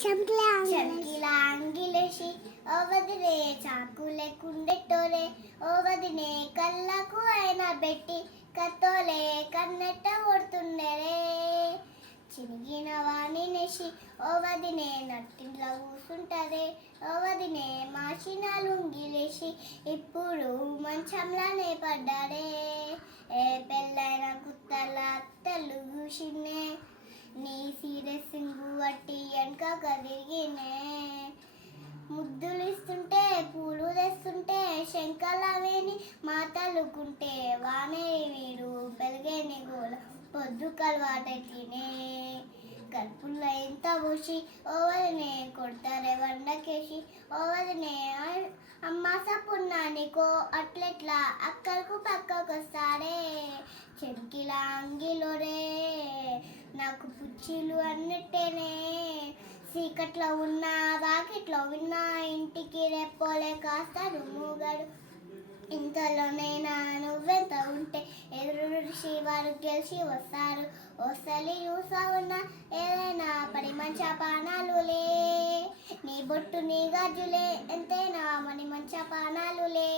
చంకిలా అంగిలేసి ఓ వదినే చాకులే కుండెట్టోలే ఓ వదినే కళ్ళకు అయినా పెట్టి కత్తోలే కన్నెట్ట కొడుతుండేరే చినిగిన వాణి నేసి ఓ వదినే నట్టింట్లో కూసుంటదే ఓ వదినే మాసిన లుంగిలేసి ఇప్పుడు మంచంలానే పడ్డాడే ఏ పెళ్ళైన కుత్తల అత్తలు చూసినే నీ సీరియస్ సింగు వట్టి వెనక కదిరిగినే ముద్దులు ఇస్తుంటే పూలు తెస్తుంటే శంకలవేని మాటలుకుంటే వానే వీడు పెరిగేని గోల పొద్దు కలవాటెట్టినే కడుపులో ఎంత పోసి ఓవదినే కొడతారే వండకేసి ఓవదినే అమ్మ సపున్నానికో అట్లెట్లా అక్కలకు పక్కకు వస్తాడే చెంకిలా అంగిలోరే నాకు పుచ్చిలు అన్నట్టేనే చీకట్లో ఉన్నా వాకిట్లో ఉన్నా ఇంటికి రెప్పోలే కాస్తాడు మూగడు ఇంతలోనైనా నువ్వెంత ఉంటే ఎదురుడిసి వారు గెలిచి వస్తారు వస్తలి చూసా ఉన్నా ఏదైనా పడి మంచి పానాలులే నీ బొట్టు నీ గాజులే ఎంతైనా మని మంచి పానాలులే